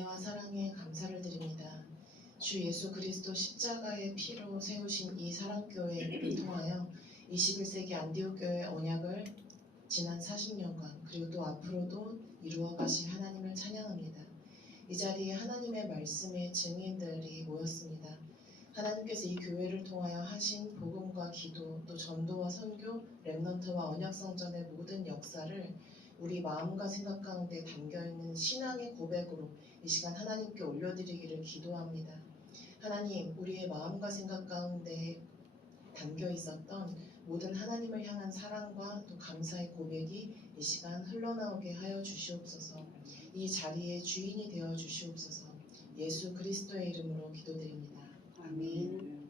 은혜와 사랑에 감사를 드립니다. 주 예수 그리스도 십자가의 피로 세우신 이 사랑교회를 통하여 21세기 안디옥교회 언약을 지난 40년간 그리고 또 앞으로도 이루어 가실 하나님을 찬양합니다. 이 자리에 하나님의 말씀의 증인들이 모였습니다. 하나님께서 이 교회를 통하여 하신 복음과 기도 또 전도와 선교, 렘넌트와 언약성전의 모든 역사를 우리 마음과 생각 가운데 담겨 있는 신앙의 고백으로 이 시간 하나님께 올려드리기를 기도합니다. 하나님, 우리의 마음과 생각 가운데 담겨 있었던 모든 하나님을 향한 사랑과 또 감사의 고백이 이 시간 흘러나오게 하여 주시옵소서. 이 자리의 주인이 되어 주시옵소서. 예수 그리스도의 이름으로 기도드립니다. 아멘.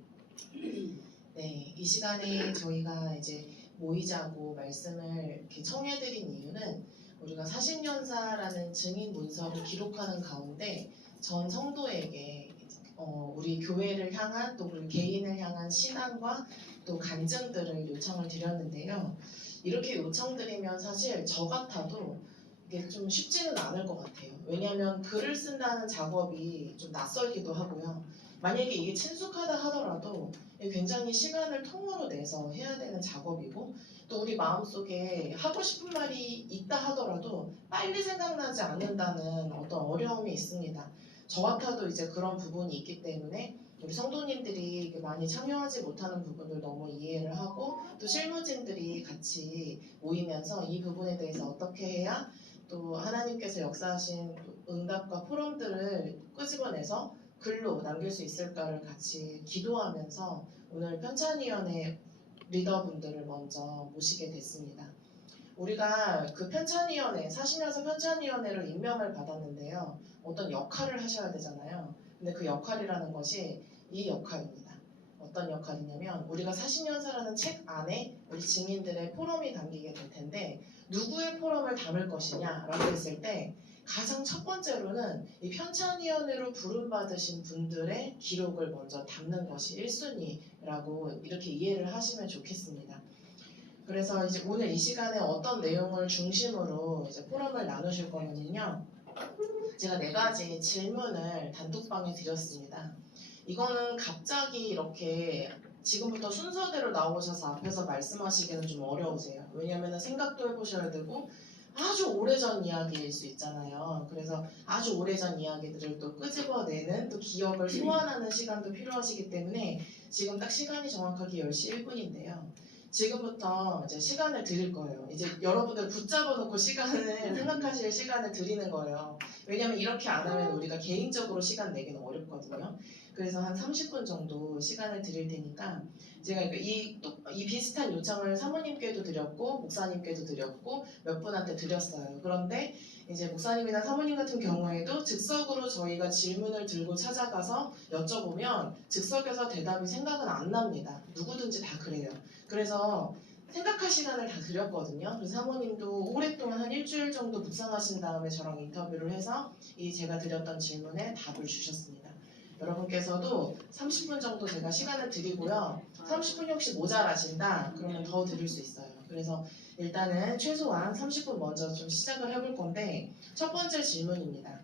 네, 이 시간에 저희가 이제 모이자고 말씀을 이렇게 청해드린 이유는 우리가 40년사라는 증인 문서를 기록하는 가운데 전 성도에게 어, 우리 교회를 향한 또 우리 개인을 향한 신앙과 또 간증들을 요청을 드렸는데요. 이렇게 요청드리면 사실 저 같아도 이게 좀 쉽지는 않을 것 같아요. 왜냐하면 글을 쓴다는 작업이 좀 낯설기도 하고요. 만약에 이게 친숙하다 하더라도 굉장히 시간을 통으로 내서 해야 되는 작업이고 또 우리 마음속에 하고 싶은 말이 있다 하더라도 빨리 생각나지 않는다는 어떤 어려움이 있습니다. 저 같아도 이제 그런 부분이 있기 때문에 우리 성도님들이 많이 참여하지 못하는 부분을 너무 이해를 하고 또 실무진들이 같이 모이면서 이 부분에 대해서 어떻게 해야 또 하나님께서 역사하신 응답과 포럼들을 끄집어내서 글로 남길 수 있을까를 같이 기도하면서 오늘 편찬위원회 리더분들을 먼저 모시게 됐습니다. 우리가 그 편찬위원회, 사시면서 편찬위원회로 임명을 받았는데요. 어떤 역할을 하셔야 되잖아요. 근데 그 역할이라는 것이 이 역할입니다. 어떤 역할이냐면 우리가 사시년사라는 책 안에 우리 증인들의 포럼이 담기게 될 텐데 누구의 포럼을 담을 것이냐라고 했을 때 가장 첫 번째로는 이 편찬위원회로 부름받으신 분들의 기록을 먼저 담는 것이 1순위 라고 이렇게 이해를 하시면 좋겠습니다. 그래서 이제 오늘 이 시간에 어떤 내용을 중심으로 이제 포럼을 나누실 거냐면요. 제가 네 가지 질문을 단톡방에 드렸습니다. 이거는 갑자기 이렇게 지금부터 순서대로 나오셔서 앞에서 말씀하시기는 좀 어려우세요. 왜냐하면 생각도 해보셔야 되고 아주 오래전 이야기일 수 있잖아요. 그래서 아주 오래전 이야기들을 또 끄집어내는 또 기억을 소환하는 시간도 필요하시기 때문에 지금 딱 시간이 정확하게 10시 1분인데요. 지금부터 이제 시간을 드릴 거예요. 이제 여러분들 붙잡아 놓고 시간을 생각하실 시간을 드리는 거예요. 왜냐면 이렇게 안 하면 우리가 개인적으로 시간 내기는 어렵거든요. 그래서 한 30분 정도 시간을 드릴 테니까 제가 이, 또, 이 비슷한 요청을 사모님께도 드렸고 목사님께도 드렸고 몇 분한테 드렸어요. 그런데 이제 목사님이나 사모님 같은 경우에도 즉석으로 저희가 질문을 들고 찾아가서 여쭤보면 즉석에서 대답이 생각은 안 납니다. 누구든지 다 그래요. 그래서 생각할 시간을 다 드렸거든요. 그래서 사모님도 오랫동안 한 일주일 정도 묵상하신 다음에 저랑 인터뷰를 해서 이 제가 드렸던 질문에 답을 주셨습니다. 여러분께서도 30분 정도 제가 시간을 드리고요. 30분이 혹시 모자라신다? 그러면 더 드릴 수 있어요. 그래서 일단은 최소한 30분 먼저 좀 시작을 해볼 건데 첫 번째 질문입니다.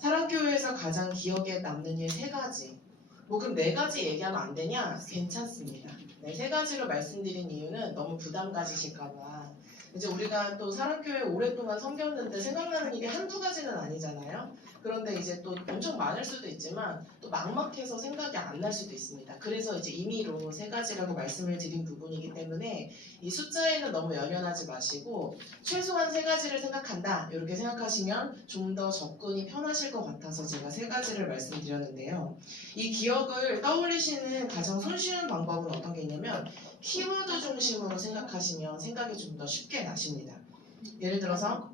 사랑교회에서 가장 기억에 남는 일 세 가지. 뭐 그럼 네 가지 얘기하면 안 되냐? 괜찮습니다. 네, 세 가지로 말씀드린 이유는 너무 부담 가지실까봐. 이제 우리가 또 사랑교회 오랫동안 섬겼는데 생각나는 일이 한두 가지는 아니잖아요. 그런데 이제 또 엄청 많을 수도 있지만 또 막막해서 생각이 안 날 수도 있습니다. 그래서 이제 임의로 세 가지라고 말씀을 드린 부분이기 때문에 이 숫자에는 너무 연연하지 마시고 최소한 세 가지를 생각한다 이렇게 생각하시면 좀 더 접근이 편하실 것 같아서 제가 세 가지를 말씀드렸는데요. 이 기억을 떠올리시는 가장 손쉬운 방법은 어떤 게 있냐면 키워드 중심으로 생각하시면 생각이 좀 더 쉽게 나십니다. 예를 들어서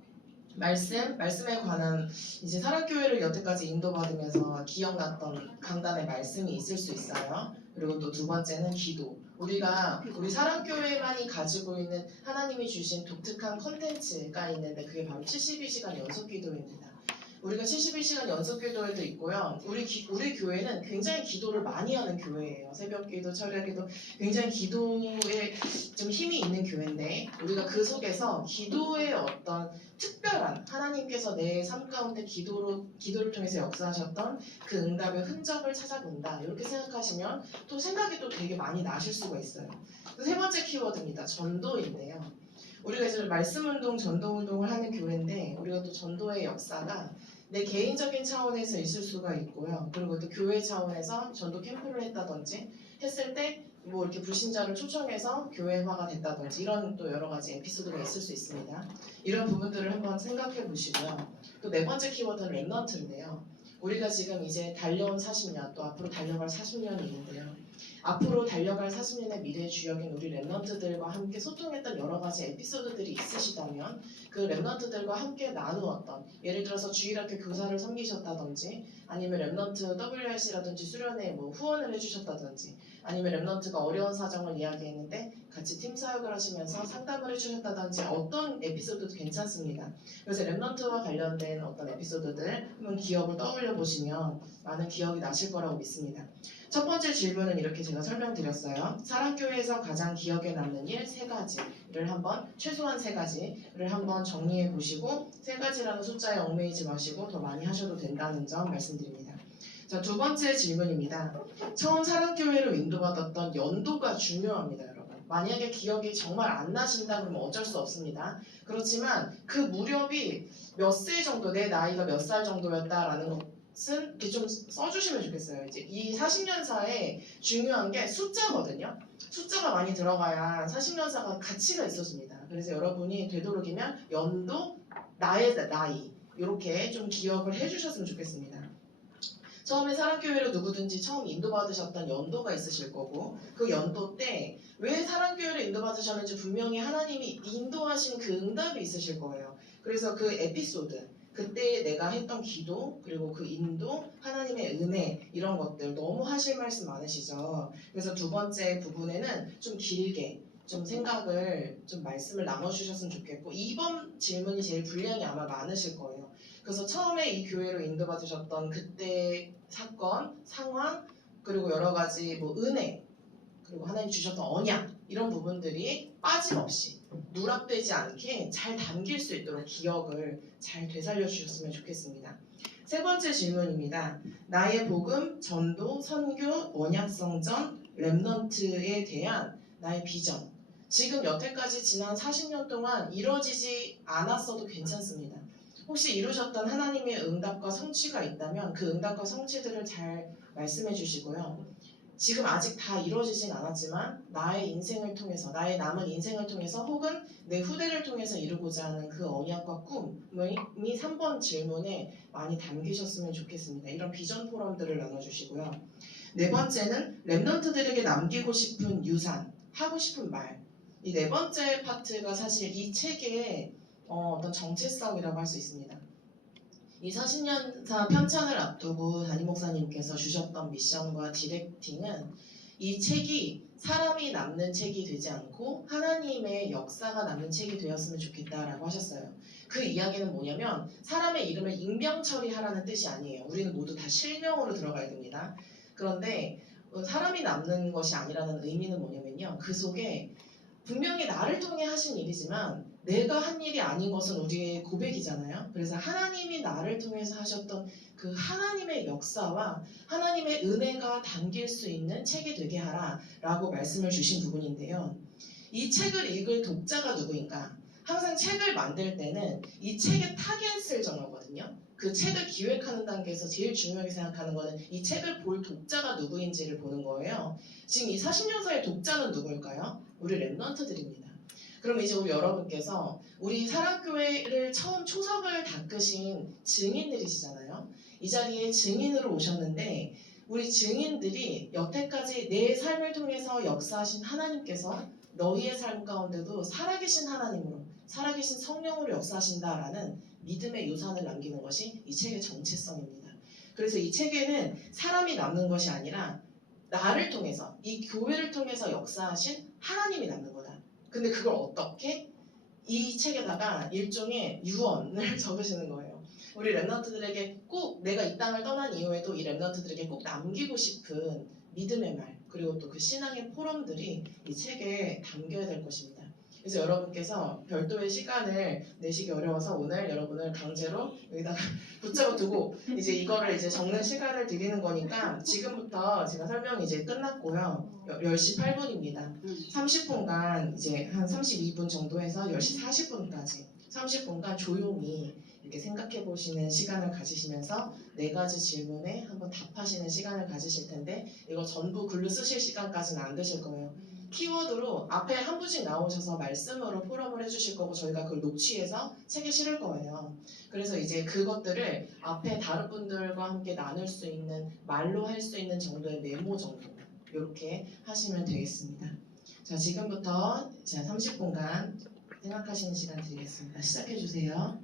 말씀, 말씀에 관한 이제 사랑교회를 여태까지 인도받으면서 기억났던 강단의 말씀이 있을 수 있어요. 그리고 또 두 번째는 기도. 우리가 우리 사랑교회만이 가지고 있는 하나님이 주신 독특한 컨텐츠가 있는데 그게 바로 72시간 연속 기도입니다. 우리가 71시간 연속 기도회도 있고요. 우리 기- 우리 교회는 굉장히 기도를 많이 하는 교회예요. 새벽 기도, 철야 기도, 굉장히 기도에 좀 힘이 있는 교회인데 우리가 그 속에서 기도의 어떤 특별한 하나님께서 내 삶 가운데 기도로 기도를 통해서 역사하셨던 그 응답의 흔적을 찾아본다. 이렇게 생각하시면 또 생각이 또 되게 많이 나실 수가 있어요. 그세 번째 키워드입니다. 전도인데요. 우리가 이제 말씀 운동, 전도 운동을 하는 교회인데 우리가 또 전도의 역사가 내 개인적인 차원에서 있을 수가 있고요. 그리고 또 교회 차원에서 전도 캠프를 했다든지 했을 때 뭐 이렇게 불신자를 초청해서 교회화가 됐다든지 이런 또 여러 가지 에피소드가 있을 수 있습니다. 이런 부분들을 한번 생각해 보시고요. 또 네 번째 키워드는 랩넌트인데요. 우리가 지금 이제 달려온 40년 또 앞으로 달려갈 40년이 있는데요. 앞으로 달려갈 40년의 미래의 주역인 우리 랩넌트들과 함께 소통했던 여러 가지 에피소드들이 있으시다면 그 랩넌트들과 함께 나누었던 예를 들어서 주일학교 교사를 섬기셨다든지 아니면 랩넌트 WRC라든지 수련회 뭐 후원을 해주셨다든지 아니면 랩넌트가 어려운 사정을 이야기했는데 같이 팀 사역을 하시면서 상담을 해주셨다든지 어떤 에피소드도 괜찮습니다. 그래서 랩넌트와 관련된 어떤 에피소드들 한번 기억을 떠올려 보시면 많은 기억이 나실 거라고 믿습니다. 첫 번째 질문은 이렇게 제가 설명드렸어요. 사랑교회에서 가장 기억에 남는 일 세 가지를 한번 최소한 세 가지를 한번 정리해 보시고 세 가지라는 숫자에 얽매이지 마시고 더 많이 하셔도 된다는 점 말씀드립니다. 자, 두 번째 질문입니다. 처음 사랑교회로 인도받았던 연도가 중요합니다. 만약에 기억이 정말 안 나신다 그러면 어쩔 수 없습니다. 그렇지만 그 무렵이 몇 세 정도, 내 나이가 몇 살 정도였다라는 것은 이렇게 좀 써주시면 좋겠어요. 이제 이 40년사에 중요한 게 숫자거든요. 숫자가 많이 들어가야 40년사가 가치가 있어집니다. 그래서 여러분이 되도록이면 연도, 나의 나이 이렇게 좀 기억을 해주셨으면 좋겠습니다. 처음에 사랑교회로 누구든지 처음 인도받으셨던 연도가 있으실 거고 그 연도 때 왜 사랑교회를 인도받으셨는지 분명히 하나님이 인도하신 그 응답이 있으실 거예요. 그래서 그 에피소드 그때 내가 했던 기도 그리고 그 인도 하나님의 은혜 이런 것들 너무 하실 말씀 많으시죠. 그래서 두 번째 부분에는 좀 길게 좀 생각을 좀 말씀을 나눠주셨으면 좋겠고 이번 질문이 제일 분량이 아마 많으실 거예요. 그래서 처음에 이 교회로 인도받으셨던 그때 사건, 상황 그리고 여러 가지 뭐 은혜 그리고 하나님 주셨던 언약 이런 부분들이 빠짐없이 누락되지 않게 잘 담길 수 있도록 기억을 잘 되살려 주셨으면 좋겠습니다. 세 번째 질문입니다. 나의 복음, 전도, 선교, 언약 성전, 랩넌트에 대한 나의 비전. 지금 여태까지 지난 40년 동안 이루어지지 않았어도 괜찮습니다. 혹시 이루셨던 하나님의 응답과 성취가 있다면 그 응답과 성취들을 잘 말씀해 주시고요. 지금 아직 다 이루어지진 않았지만 나의 인생을 통해서 나의 남은 인생을 통해서 혹은 내 후대를 통해서 이루고자 하는 그 언약과 꿈이 3번 질문에 많이 담기셨으면 좋겠습니다. 이런 비전 포럼들을 나눠주시고요. 네 번째는 랩런트들에게 남기고 싶은 유산, 하고 싶은 말. 이 네 번째 파트가 사실 이 책의 어, 어떤 정체성이라고 할 수 있습니다. 이 40년사 편찬을 앞두고 담임 목사님께서 주셨던 미션과 디렉팅은 이 책이 사람이 남는 책이 되지 않고 하나님의 역사가 남는 책이 되었으면 좋겠다라고 하셨어요. 그 이야기는 뭐냐면 사람의 이름을 익명 처리하라는 뜻이 아니에요. 우리는 모두 다 실명으로 들어가야 됩니다. 그런데 어, 사람이 남는 것이 아니라는 의미는 뭐냐면요. 그 속에 분명히 나를 통해 하신 일이지만 내가 한 일이 아닌 것은 우리의 고백이잖아요. 그래서 하나님이 나를 통해서 하셨던 그 하나님의 역사와 하나님의 은혜가 담길 수 있는 책이 되게 하라 라고 말씀을 주신 부분인데요. 이 책을 읽을 독자가 누구인가? 항상 책을 만들 때는 이 책의 타겟을 정하거든요. 그 책을 기획하는 단계에서 제일 중요하게 생각하는 거는 이 책을 볼 독자가 누구인지를 보는 거예요. 지금 이 40년사의 독자는 누구일까요? 우리 랩런트들입니다. 그럼 이제 우리 여러분께서 우리 사랑교회를 처음 초석을 닦으신 증인들이시잖아요. 이 자리에 증인으로 오셨는데 우리 증인들이 여태까지 내 삶을 통해서 역사하신 하나님께서 너희의 삶 가운데도 살아계신 하나님으로 살아계신 성령으로 역사하신다라는 믿음의 유산을 남기는 것이 이 책의 정체성입니다. 그래서 이 책에는 사람이 남는 것이 아니라 나를 통해서 이 교회를 통해서 역사하신 하나님이 남는 거다. 근데 그걸 어떻게 이 책에다가 일종의 유언을 적으시는 거예요. 우리 랩런트들에게 꼭 내가 이 땅을 떠난 이후에도 이 랩런트들에게 꼭 남기고 싶은 믿음의 말 그리고 또 그 신앙의 포럼들이 이 책에 담겨야 될 것입니다. 그래서 여러분께서 별도의 시간을 내시기 어려워서 오늘 여러분을 강제로 여기다가 붙잡아 두고 이제 이거를 이제 적는 시간을 드리는 거니까 지금부터 제가 설명이 이제 끝났고요. 10시 8분입니다. 30분간 이제 한 32분 정도 해서 10시 40분까지 30분간 조용히 이렇게 생각해 보시는 시간을 가지시면서 네 가지 질문에 한번 답하시는 시간을 가지실 텐데 이거 전부 글로 쓰실 시간까지는 안 되실 거예요. 키워드로 앞에 한 분씩 나오셔서 말씀으로 포럼을 해주실 거고 저희가 그걸 녹취해서 책에 실을 거예요. 그래서 이제 그것들을 앞에 다른 분들과 함께 나눌 수 있는 말로 할 수 있는 정도의 메모 정도 이렇게 하시면 되겠습니다. 자 지금부터 자 30분간 생각하시는 시간 드리겠습니다. 시작해 주세요.